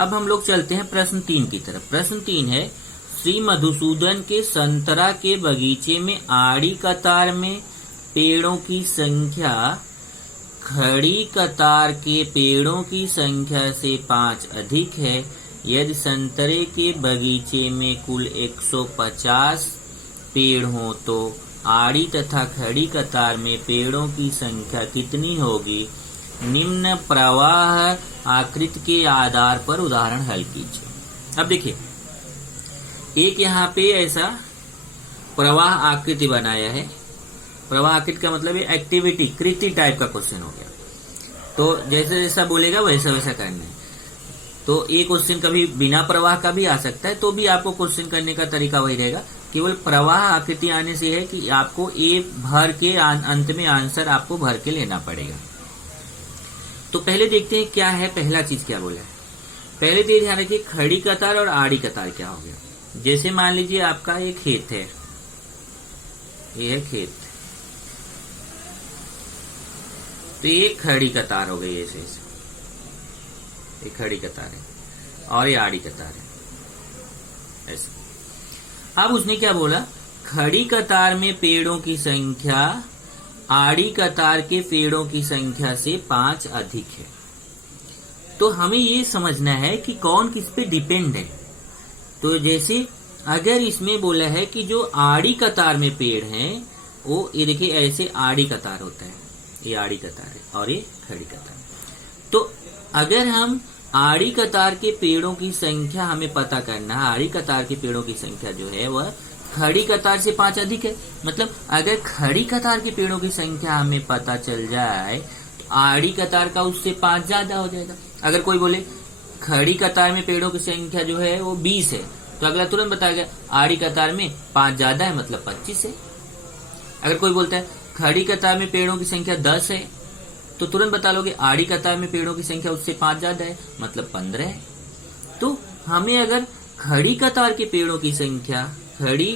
अब हम लोग चलते हैं प्रश्न 3 की तरफ। प्रश्न 3 है, श्री मधुसूदन के संतरा के बगीचे में आड़ी कतार में पेड़ों की संख्या खड़ी कतार के पेड़ों की संख्या से 5 अधिक है। यदि संतरे के बगीचे में कुल 150 पेड़ हों तो आड़ी तथा खड़ी कतार में पेड़ों की संख्या कितनी होगी? निम्न प्रवाह आकृति के आधार पर उदाहरण हल कीजिए। अब देखिए, एक यहाँ पे ऐसा प्रवाह आकृति बनाया है। प्रवाह आकृति का मतलब है एक्टिविटी, कृति टाइप का क्वेश्चन हो गया। तो जैसे जैसा बोलेगा वैसा वैसा करना है। तो ये क्वेश्चन कभी बिना प्रवाह का भी आ सकता है, तो भी आपको क्वेश्चन करने का तरीका वही रहेगा। केवल प्रवाह आकृति आने से है कि आपको ए भर के अंत में आंसर आपको भर के लेना पड़ेगा। तो पहले देखते हैं क्या है, पहला चीज क्या बोला है। पहले तो ध्यान रखिए, खड़ी कतार और आड़ी कतार क्या हो गया। जैसे मान लीजिए आपका एक खेत है, ये है खेत, तो ये खड़ी कतार हो गई ऐसे ऐसे, ये खड़ी कतार है और ये आड़ी कतार है ऐसे। अब उसने क्या बोला, खड़ी कतार में पेड़ों की संख्या आड़ी कतार के पेड़ों की संख्या से 5 अधिक है। तो हमें ये समझना है कि कौन किस पे डिपेंड है। तो जैसे अगर इसमें बोला है कि जो आड़ी कतार में पेड़ हैं वो ये देखिए ऐसे आड़ी कतार होता है, ये आड़ी कतार है और ये खड़ी कतार है। तो अगर हम आड़ी कतार के पेड़ों की संख्या हमें पता करना है, आड़ी कतार के पेड़ों की संख्या जो है वह खड़ी कतार से 5 अधिक है। मतलब अगर खड़ी कतार के पेड़ों की संख्या हमें पता चल जाए तो आड़ी कतार का उससे 5 ज्यादा हो जाएगा। अगर कोई बोले खड़ी कतार में पेड़ों की संख्या जो है वो 20 है, तो अगला तुरंत बताएगा आड़ी कतार में 5 ज्यादा है मतलब 25 है। अगर कोई बोलता है खड़ी कतार में पेड़ों की संख्या 10 है, तो तुरंत बता लोगे आड़ी कतार में पेड़ों की संख्या उससे 5 ज्यादा है मतलब 15 है। तो हमें अगर खड़ी कतार के पेड़ों की संख्या, खड़ी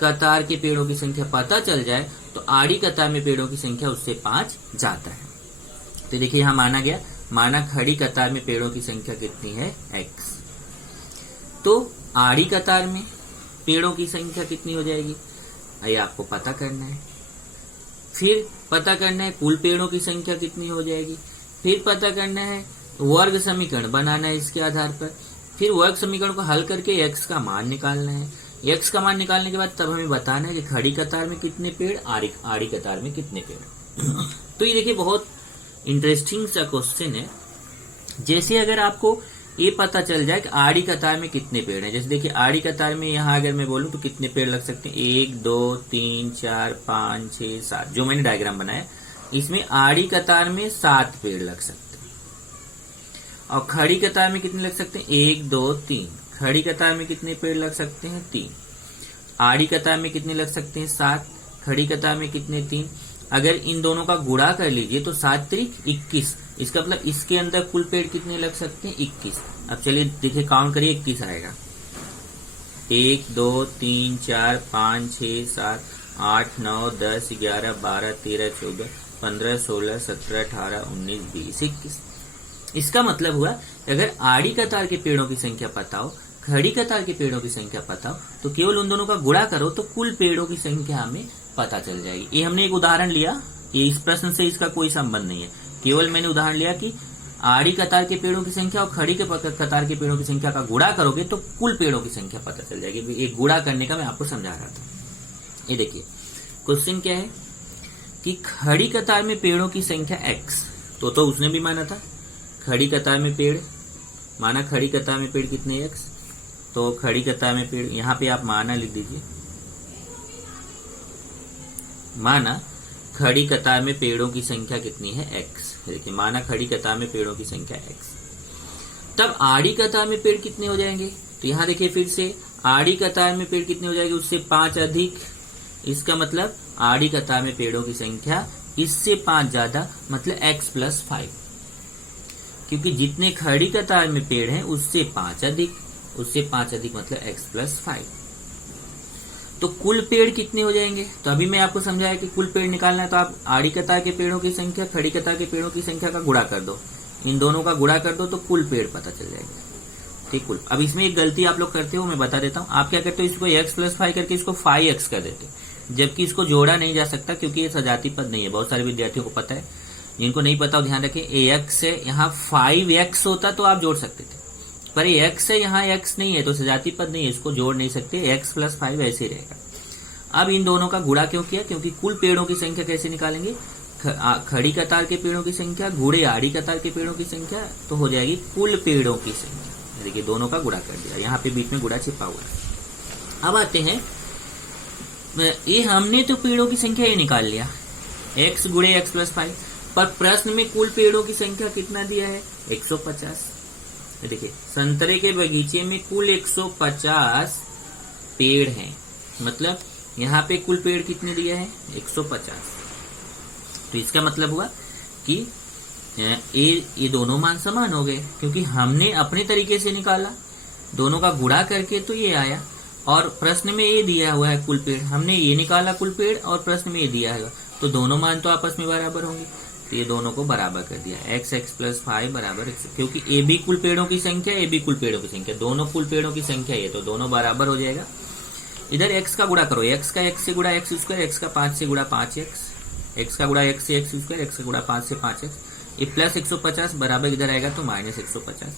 कतार के पेड़ों की संख्या पता चल जाए तो आड़ी कतार में पेड़ों की संख्या उससे 5 ज्यादा है। तो देखिए यहां माना गया, माना खड़ी कतार में पेड़ों की संख्या कितनी है, x। तो आड़ी कतार में पेड़ों की संख्या कितनी हो जाएगी, ये आपको पता करना है। फिर पता करना है कुल पेड़ों की संख्या कितनी हो जाएगी। फिर पता करना है वर्ग समीकरण बनाना है इसके आधार पर। फिर वर्ग समीकरण को हल करके x का मान निकालना है। x का मान निकालने के बाद तब हमें बताना है कि खड़ी कतार में कितने पेड़, आड़ी कतार में कितने पेड़। तो ये देखिए बहुत इंटरेस्टिंग सा क्वेश्चन है। जैसे अगर आपको ये पता चल जाए कि आड़ी कतार में कितने पेड़ हैं, जैसे देखिए आड़ी कतार में यहाँ अगर मैं बोलूं तो कितने पेड़ लग सकते हैं, 1 2 3 4 5 6 7, जो मैंने डायग्राम बनाया इसमें आड़ी कतार में 7 पेड़ लग सकते हैं। और खड़ी कतार में कितने लग सकते हैं, 1 2 3। खड़ी कतार में कितने पेड़ लग सकते हैं, 3। आड़ी कतार में कितने लग सकते हैं, 7। खड़ी कतार में कितने, 3। अगर इन दोनों का गुणा कर लीजिए तो 7 त्रिक 21। इसका मतलब इसके अंदर कुल पेड़ कितने लग सकते हैं, 21। अब चलिए देखिए काउंट करिए, 21 आएगा। 1 2 3 4 5 6 7 8 9 10 11 12 13 14 15 16 17 18 19 20 21। इसका मतलब हुआ अगर आड़ी कतार के पेड़ों की संख्या पता हो, खड़ी कतार के पेड़ों की संख्या पता हो, तो केवल उन दोनों का गुणा करो तो कुल पेड़ों की संख्या हमें पता चल जाएगी। ये हमने एक उदाहरण लिया, ये इस प्रश्न से इसका कोई संबंध नहीं है, केवल मैंने उदाहरण लिया कि आड़ी कतार के पेड़ों की संख्या और खड़ी के कतार के पेड़ों की संख्या का गुणा करोगे तो कुल पेड़ों की संख्या पता चल जाएगी। एक गुणा करने का मैं आपको समझा रहा था। ये देखिए क्वेश्चन क्या है कि खड़ी कतार में पेड़ों की संख्या x, तो उसने भी माना था खड़ी कतार में पेड़, माना खड़ी कतार में पेड़ कितने x, तो खड़ी कतार में पेड़, यहां पे आप माना लिख दीजिए, माना खड़ी कतार में पेड़ों की संख्या कितनी है, x। देखिए माना खड़ी कतार में पेड़ों की संख्या x। तब आड़ी कतार में पेड़ कितने हो जाएंगे, तो यहां देखिए फिर से आड़ी कतार में पेड़ कितने हो जाएंगे, उससे 5 अधिक। इसका मतलब आड़ी कतार में पेड़ों की संख्या इससे 5 ज्यादा, मतलब x + 5। क्योंकि जितने खड़ी कतार में पेड़ हैं उससे 5 अधिक, उससे 5 अधिक मतलब x + 5। तो कुल पेड़ कितने हो जाएंगे, तो अभी मैं आपको समझाया कि कुल पेड़ निकालना है तो आप आड़ी कतार के पेड़ों की संख्या खड़ी कतार के पेड़ों की संख्या का गुणा कर दो, इन दोनों का गुणा कर दो तो कुल पेड़ पता चल जाएगा। तो कुल। अब इसमें एक गलती आप लोग करते हो, मैं बता देता हूँ। आप क्या करते हो, इसको x प्लस 5 करके इसको 5x कर देते हो, जबकि इसको जोड़ा नहीं जा सकता क्योंकि ये सजाती पद नहीं है। बहुत सारे विद्यार्थियों को पता है, जिनको नहीं पता हो ध्यान रखें। ax से यहाँ 5x होता तो आप जोड़ सकते थे, पर ये x है, यहाँ x नहीं है तो सजाती पद नहीं है, इसको जोड़ नहीं सकते। x प्लस 5 ऐसे ही रहेगा। अब इन दोनों का गुणा क्यों किया, क्योंकि कुल पेड़ों की संख्या कैसे निकालेंगे, खड़ी कतार के पेड़ों की संख्या गुणे आड़ी कतार के पेड़ों की संख्या, तो हो जाएगी कुल पेड़ों की संख्या। देखिए दोनों का गुणा कर दिया, यहाँ पे बीच में गुणा छिपा हुआ है। अब आते हैं, ये हमने तो पेड़ों की संख्या ये निकाल लिया, x गुणे x प्लस 5, पर प्रश्न में कुल पेड़ों की संख्या कितना दिया है, 150। देखिए संतरे के बगीचे में कुल 150 पेड़ हैं, मतलब यहाँ पे कुल पेड़ कितने दिया है, 150। तो इसका मतलब हुआ कि ये दोनों मान समान हो गए, क्योंकि हमने अपने तरीके से निकाला, दोनों का गुणा करके तो ये आया, और प्रश्न में ये दिया हुआ है कुल पेड़, हमने ये निकाला कुल पेड़ और प्रश्न में ये दिया है, तो दोनों मान तो आपस में बराबर होंगे। तो ये दोनों को बराबर कर दिया, x प्लस 5 बराबर x, क्योंकि ए भी कुल पेड़ों की संख्या, ए भी कुल पेड़ों की संख्या, दोनों कुल पेड़ों की संख्या ये, तो दोनों बराबर हो जाएगा। इधर x का गुणा करो, x का x से गुणा x स्क्वायर, x का 5 से गुणा 5x, x का गुणा x से x स्क्वायर, x का गुणा 5 से 5x, ये प्लस 150 बराबर इधर आएगा तो माइनस 150।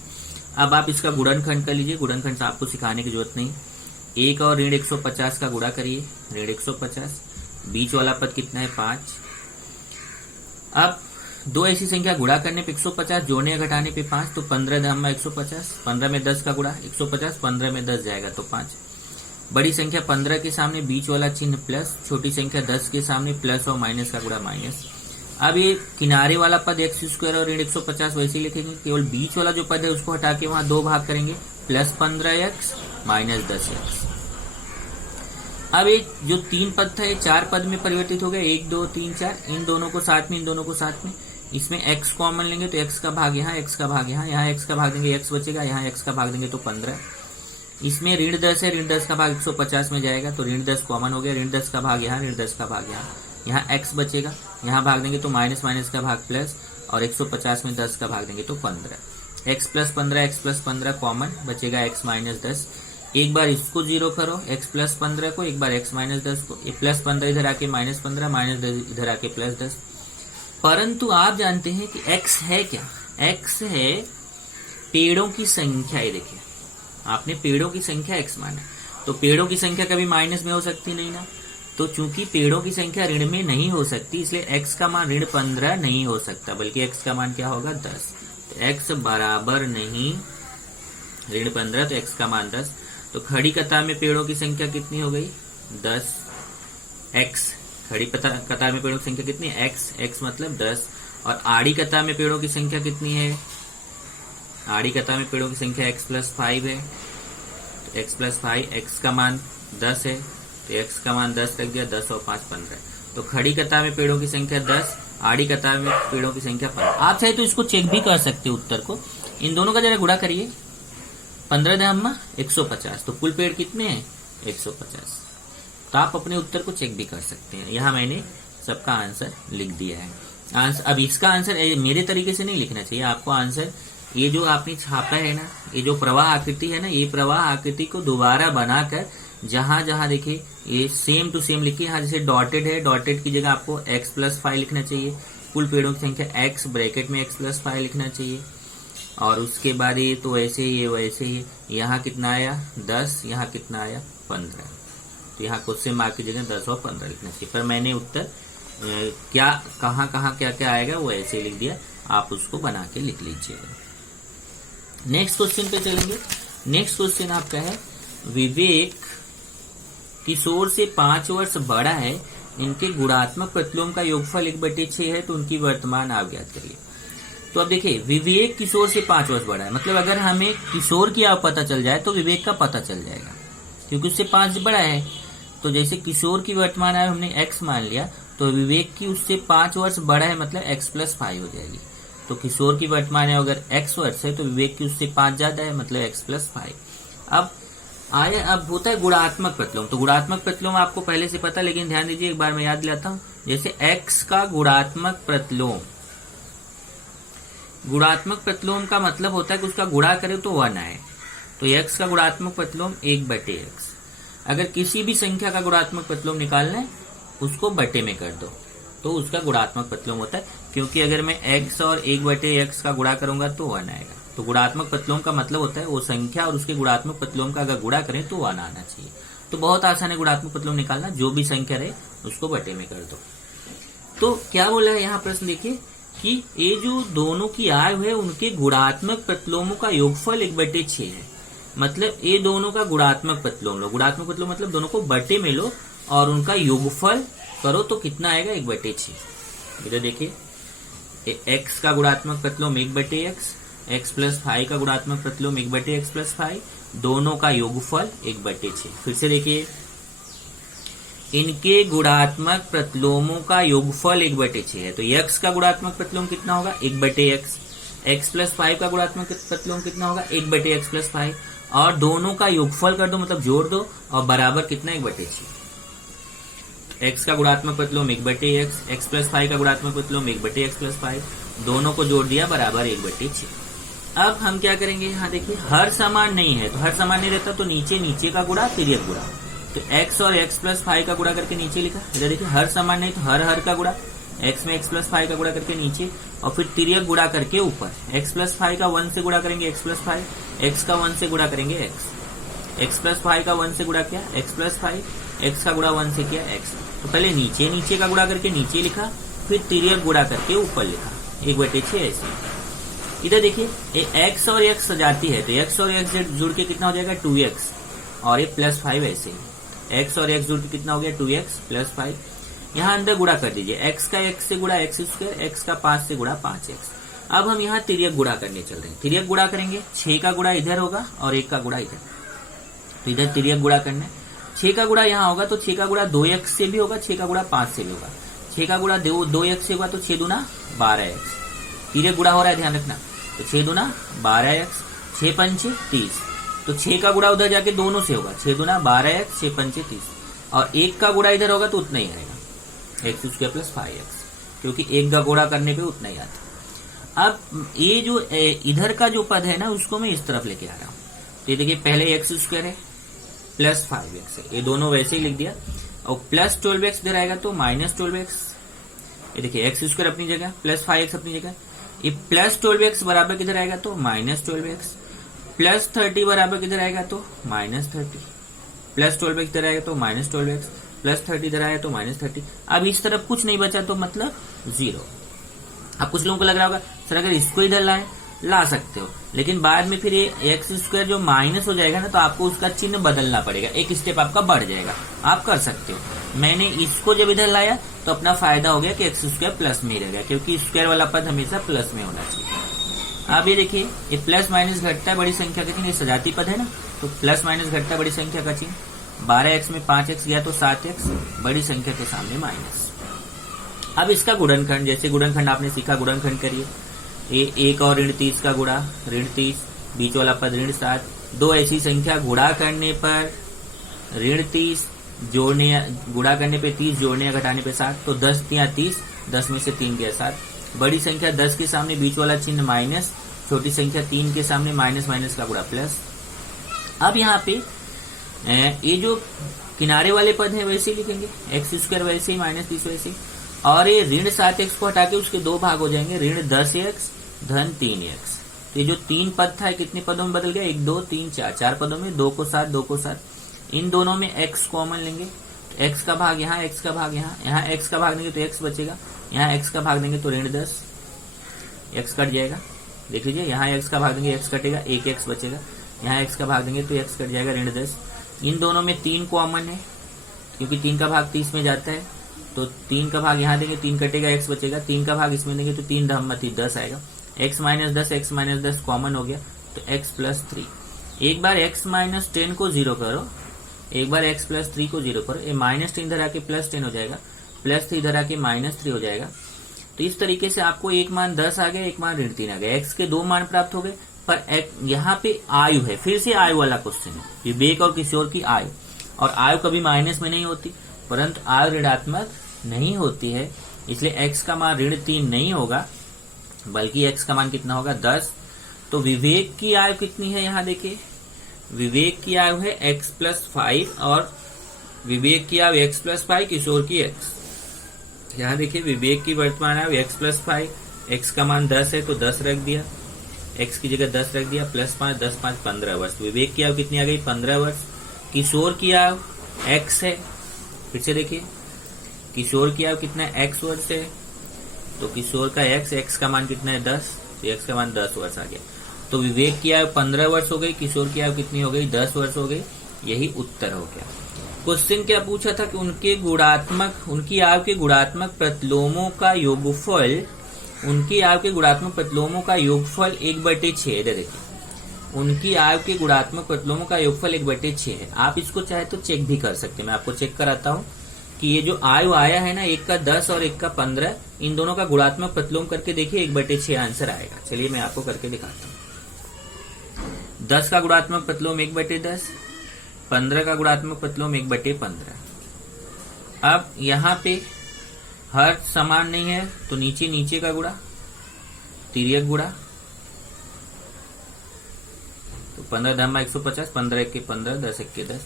अब आप इसका गुणनखंड कर लीजिए, गुणनखंड तो आपको सिखाने की जरूरत नहीं। 1 और ऋण 150 का गुणा करिए, ऋण 150, बीच वाला पद कितना है 5। अब दो ऐसी संख्या गुणा करने पे 150, जोड़ने या घटाने पे 5, तो 15 धाम 150, 15 में 10 का गुणा 150, 15 में 10 जाएगा तो 5। बड़ी संख्या 15 के सामने बीच वाला चिन्ह प्लस, छोटी संख्या 10 के सामने प्लस और माइनस का गुणा माइनस। अब ये किनारे वाला पद x स्क्वायर और ऋण 150 वैसे ही लिखेंगे, केवल बीच वाला जो पद है उसको हटा के वहां 2 भाग करेंगे, प्लस 15x माइनस 10x। अब ये जो 3 पद था ये 4 पद में परिवर्तित हो गया, 1 2 3 4, इन दोनों को साथ में, इन दोनों को साथ में। इसमें x कॉमन लेंगे तो x का भाग यहाँ, x का भाग यहाँ x का भाग देंगे, x बचेगा, यहाँ x का भाग देंगे तो 15। इसमें ऋण 10 है, ऋण 10 का भाग 150 में जाएगा तो ऋण 10 कॉमन हो गया, ऋण 10 का भाग यहाँ, ऋण 10 का भाग यहाँ x बचेगा, यहाँ भाग देंगे तो माइनस माइनस का भाग प्लस, और 150 में 10 का भाग देंगे तो 15। x प्लस 15 कॉमन बचेगा, x माइनस 10। एक बार इसको जीरो करो, x प्लस 15 को, एक बार x माइनस 10 को, ये प्लस 15 इधर आके माइनस 15, माइनस 10 इधर आके प्लस 10। परंतु आप जानते हैं कि x है क्या, x है पेड़ों की संख्या। ये देखिए आपने पेड़ों की संख्या x माना, तो पेड़ों की संख्या कभी माइनस में हो सकती नहीं ना, तो चूंकि पेड़ों की संख्या ऋण में नहीं हो सकती, इसलिए x का मान ऋण 15 नहीं हो सकता, बल्कि x का मान क्या होगा 10। तो x बराबर नहीं ऋण 15, तो x का मान 10। तो खड़ी कतार में पेड़ों की संख्या कितनी हो गई 10, x खड़ी कतार में पेड़ों की संख्या कितनी है x मतलब 10, और आड़ी कतार में पेड़ों की संख्या कितनी है, आड़ी कतार में पेड़ों की संख्या x प्लस 5 है, तो x प्लस 5, x का मान 10 है, तो x का मान 10 रख दिया, 10 और 5 15। तो खड़ी कतार में पेड़ों की संख्या 10, आड़ी कतार में पेड़ों की संख्या 15। आप चाहे तो इसको चेक भी कर सकते हो उत्तर को, इन दोनों का जरा गुणा करिए, 15 धाम 150, तो कुल पेड़ कितने हैं 150। तो आप अपने उत्तर को चेक भी कर सकते हैं। यहाँ मैंने सबका आंसर लिख दिया है। अब इसका आंसर मेरे तरीके से नहीं लिखना चाहिए आपको, आंसर ये जो आपने छापा है ना, ये जो प्रवाह आकृति है ना, ये प्रवाह आकृति को दोबारा बनाकर जहां जहां देखिए ये सेम टू सेम लिखिए। यहाँ जैसे डॉटेड है, डॉटेड की जगह आपको x प्लस 5 लिखना चाहिए, कुल पेड़ों की संख्या x ब्रैकेट में x प्लस 5 लिखना चाहिए, और उसके बाद ये तो वैसे ही ये वैसे ही, यहाँ कितना आया 10, यहाँ कितना आया 15, तो यहाँ क्वेश्चन मार्क की जगह 10 और 15 लिखना चाहिए। पर मैंने उत्तर क्या कहाँ कहाँ क्या क्या आएगा वो ऐसे लिख दिया, आप उसको बना के लिख लीजिएगा। नेक्स्ट क्वेश्चन पे चलेंगे। नेक्स्ट क्वेश्चन आपका है, विवेक किशोर से 5 वर्ष बड़ा है, इनके गुणात्मक प्रतिलोम का योगफल 1/6 है, तो उनकी वर्तमान आप ज्ञात करिए। तो अब देखिए विवेक किशोर से 5 वर्ष बड़ा है, मतलब अगर हमें किशोर की आप पता चल जाए तो विवेक का पता चल जाएगा, क्योंकि उससे 5 बड़ा है। तो जैसे किशोर की वर्तमान आयु हमने x मान लिया, तो विवेक की उससे 5 वर्ष बड़ा है, मतलब x प्लस 5 हो जाएगी। तो किशोर की वर्तमान आयु अगर x वर्ष है तो विवेक की उससे 5 ज्यादा है, मतलब x प्लस 5। अब होता है गुणात्मक प्रतिलोम। तो गुणात्मक प्रतिलोम आपको पहले से पता, लेकिन ध्यान दीजिए एक बार मैं याद दिलाता हूं। जैसे x का गुणात्मक प्रतिलोम, गुणात्मक प्रतिलोम का मतलब होता है कि उसका गुणा करें तो 1 आए। तो x का गुणात्मक प्रतिलोम 1/x। अगर किसी भी संख्या का गुणात्मक प्रतिलोम निकालना है उसको बटे में कर दो तो उसका गुणात्मक प्रतिलोम होता है, क्योंकि अगर मैं x और 1/x का गुणा करूंगा तो 1 आएगा। तो गुणात्मक प्रतिलोम का मतलब होता है वो संख्या और उसके गुणात्मक प्रतिलोम का अगर गुणा करें तो 1 आना चाहिए। तो बहुत आसान है गुणात्मक प्रतिलोम निकालना, जो भी संख्या रहे उसको बटे में कर दो। तो क्या बोला है यहाँ प्रश्न देखिए कि ये जो दोनों की आयु है उनके गुणात्मक प्रतिलोमों का योगफल 1/6 है। मतलब ये दोनों का गुणात्मक प्रतिलोम लो, गुणात्मक प्रतिलोम मतलब दोनों को बटे में लो और उनका योगफल करो तो कितना आएगा 1/6। इधर देखिए x का गुणात्मक प्रतिलोम 1/x, x प्लस 5 का गुणात्मक प्रतिलोम 1/x प्लस 5, दोनों का योगफल 1/6। फिर से देखिए इनके गुणात्मक प्रतिलोमों का योगफल 1/6 है। तो x का गुणात्मक प्रतिलोम कितना होगा 1/x, x प्लस 5 का गुणात्मक प्रतिलोम कितना होगा 1/x प्लस 5, और दोनों का योगफल कर दो मतलब जोड़ दो और बराबर कितना 1/6। x का गुणात्मक प्रतिलोम 1/x, x प्लस 5 का गुणात्मक प्रतिलोम 1/x प्लस 5, दोनों को जोड़ दिया बराबर 1/6। अब हम क्या करेंगे यहाँ देखिए हर समान नहीं है, तो हर समान नहीं रहता तो नीचे का गुणा तिर्यक गुणा, तो x और x प्लस 5 का गुणा करके नीचे लिखा। इधर देखिए हर समान नहीं तो हर का गुणा, x में x प्लस 5 का गुणा करके नीचे और फिर तिर्यक गुणा करके ऊपर। x प्लस 5 का 1 से गुणा करेंगे x प्लस 5, x का 1 से गुणा करेंगे x प्लस 5 का 1 से गुणा किया x प्लस 5, x का गुणा 1 से किया x। तो पहले नीचे का गुणा करके नीचे लिखा, फिर तिर्यक गुणा करके ऊपर लिखा 1/6 ऐसे। इधर देखिए ये x और x सजाती है तो x और x जुड़ के कितना हो जाएगा 2x और ये प्लस 5 ऐसे x और x जुड़ के कितना हो गया 2x प्लस 5। यहाँ अंदर गुणा कर दीजिए, x का x से गुणा x स्क्वायर, x का 5 से गुणा 5x। अब हम यहाँ तिर्यक गुणा करने चल रहे हैं। तिर्यक गुणा करेंगे 6 का गुणा इधर होगा और 1 का गुणा इधर, तो इधर तिर्यक गुणा करना है। 6 का गुणा यहाँ होगा तो 6 का गुणा 2x से भी होगा, 6 का गुणा 5 से भी होगा। 6 का गुणा 2x से होगा तो 6 दूना 12x, तिर्यक गुणा हो रहा है ध्यान रखना। तो 6 दूना 12x, 6 पंचे 30, तो 6 का गुणा उधर जाके दोनों से होगा, 6 दूना 12x, 6 पंचे 30, और 1 का गुणा इधर होगा तो उतना ही आएगा x स्क्वायर प्लस 5x, क्योंकि 1 का गुणा करने पे उतना ही आता। अब ये जो इधर का जो पद है ना उसको मैं इस तरफ लेके आ रहा हूँ। तो ये देखिए पहले x स्क्वायर है प्लस 5x है, ये दोनों वैसे ही लिख दिया, और प्लस 12x इधर आएगा तो माइनस 12x। ये देखिए x स्क्वायर अपनी जगह प्लस 5x अपनी जगह, ये प्लस 12x बराबर किधर आएगा तो माइनस 12x, प्लस 30 बराबर किधर आएगा तो माइनस 30, प्लस 12x इधर आएगा तो माइनस 12x, प्लस 30 इधर आएगा तो माइनस 30। अब इस तरफ कुछ नहीं बचा तो मतलब 0। अब कुछ लोगों को लग रहा होगा सर अगर इसको इधर लाए ला सकते हो, लेकिन बाद में फिर ये एक्स स्क्वायर जो माइनस हो जाएगा ना तो आपको उसका चिन्ह बदलना पड़ेगा, एक स्टेप आपका बढ़ जाएगा। आप कर सकते हो। मैंने इसको जब इधर लाया तो अपना फायदा हो गया कि एक्स स्क्वायर प्लस में रह गया, क्योंकि स्क्वायर वाला पद हमेशा प्लस में होना चाहिए। अब ये देखिए ये प्लस माइनस घटता है बड़ी संख्या का चिन्ह, ये सजाती पद है ना, तो प्लस माइनस घटता है बड़ी संख्या का चिन्ह। 12x में 5x गया तो 7x, बड़ी संख्या के सामने माइनस। अब इसका गुणनखंड, जैसे गुणनखंड आपने सीखा गुणनखंड करिए। ये 1 और ऋण 30 का गुणा, ऋण 30, बीच वाला पद ऋण 7, दो ऐसी संख्या गुणा करने पर ऋण 30 जोड़ने गुणा करने पे 30 जोड़ने या घटाने पे 7, तो 10 या 30, 10 में से 3 गया 7। बड़ी संख्या 10 के सामने बीच वाला चिन्ह माइनस, छोटी संख्या 3 के सामने माइनस माइनस का गुणा प्लस। अब यहाँ पे ये जो किनारे वाले पद है वैसे ही लिखेंगे, एक्स स्क्वायर वैसे ही माइनस 30 वैसे ही, और ये ऋण 7x को हटा के उसके दो भाग हो जाएंगे, ऋण 10x धन 3x। तो ये जो 3 पद था कितने पदों में बदल गया, 1 2 3 4, 4 पदों में, 2 को 7 2 को 7। इन दोनों में x कॉमन लेंगे, तो x का भाग यहाँ, x का भाग यहाँ, यहाँ x का भाग देंगे तो x बचेगा, यहाँ x का भाग देंगे तो ऋण 10, x कट जाएगा। देख लीजिए यहाँ x का भाग देंगे x कटेगा, 1x बचेगा, यहाँ x का भाग देंगे तो x कट जाएगा, ऋण 10। इन दोनों में 3 कॉमन है, क्योंकि 3 का भाग 30 में जाता है, तो 3 का भाग यहाँ देंगे, 3 कटेगा, x बचेगा, 3 का भाग इसमें देंगे तो 3 धम्मति 10 आएगा, x माइनस 10 कॉमन हो गया तो x प्लस 3। एक बार x माइनस 10 को 0 करो, एक बार x प्लस 3 को 0 करो, ये माइनस 10 इधर आके प्लस 10 हो जाएगा, प्लस 3 इधर आके माइनस 3 हो जाएगा। तो इस तरीके से आपको एक मान 10 आ गया, एक मान ऋण 3 आ गया, x के 2 मान प्राप्त हो गए। पर यहाँ पे आयु है, फिर से आयु वाला क्वेश्चन है, विवेक और किशोर की आयु, और आयु कभी माइनस में नहीं होती, परंतु आयु ऋणात्मक नहीं होती है, इसलिए x का मान ऋण 3 नहीं होगा, बल्कि x का मान कितना होगा 10। तो विवेक की आयु कितनी है यहाँ देखिए, विवेक की आयु है x+5 और विवेक की आयु x+5, किशोर की x। यहाँ देखिए विवेक की वर्तमान आयु x+5, x का मान 10 है तो 10 रख दिया, x की जगह 10 रख दिया, +5, 10, 5, 15 वर्ष। विवेक की आयु कितनी आ गई? 15 वर्ष। किशोर की आयु x है, फिर से देखिए किशोर की आयु कितना है? x वर्ष है, तो किशोर का x का मान कितना है? 10, तो x का मान 10 वर्ष आ गया। तो विवेक की आयु 15 वर्ष हो गई, किशोर की आयु कितनी हो गई? 10 वर्ष हो गई। यही उत्तर हो गया। क्वेश्चन क्या पूछा था कि उनकी आयु के गुणात्मक प्रतिलोमों का योगफल, उनकी आयु के गुणात्मक प्रतिलोमों का योगफल 1/6 है। देखिए उनकी आयु के गुणात्मक प्रतिलोमों का योगफल 1/6 है। आप इसको चाहे तो चेक भी कर सकते हैं, मैं आपको चेक कराता हूँ कि ये जो आयु आया है ना, एक का 10 और एक का 15, इन दोनों का गुणात्मक प्रतिलोम करके देखिए 1/6 आंसर आएगा। चलिए मैं आपको करके दिखाता हूँ। 10 का गुणात्मक प्रतिलोम 1/10, 15 का गुणात्मक प्रतिलोम 1/15। अब यहाँ पे हर समान नहीं है तो नीचे का गुणा, तिर्यक गुणा, तो 15 धम्मा 150, 15 1 के 15, 10 1 के 10,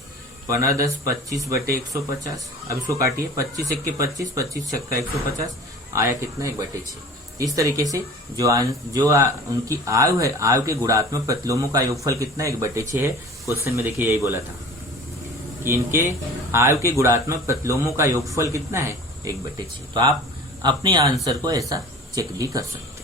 15 10 25/150। अब इसको काटिए, 25 1 के 25, 25 छक्का 150, आया कितना? 1/6। इस तरीके से जो उनकी आयु है, आयु के गुणात्मक प्रतिलोमों का योगफल कितना? 1/6 है। क्वेश्चन में देखिए यही बोला था कि इनके आयु के गुणात्मक प्रतिलोमों का योगफल कितना है? 1/6। तो आप अपने आंसर को ऐसा चेक भी कर सकते हैं।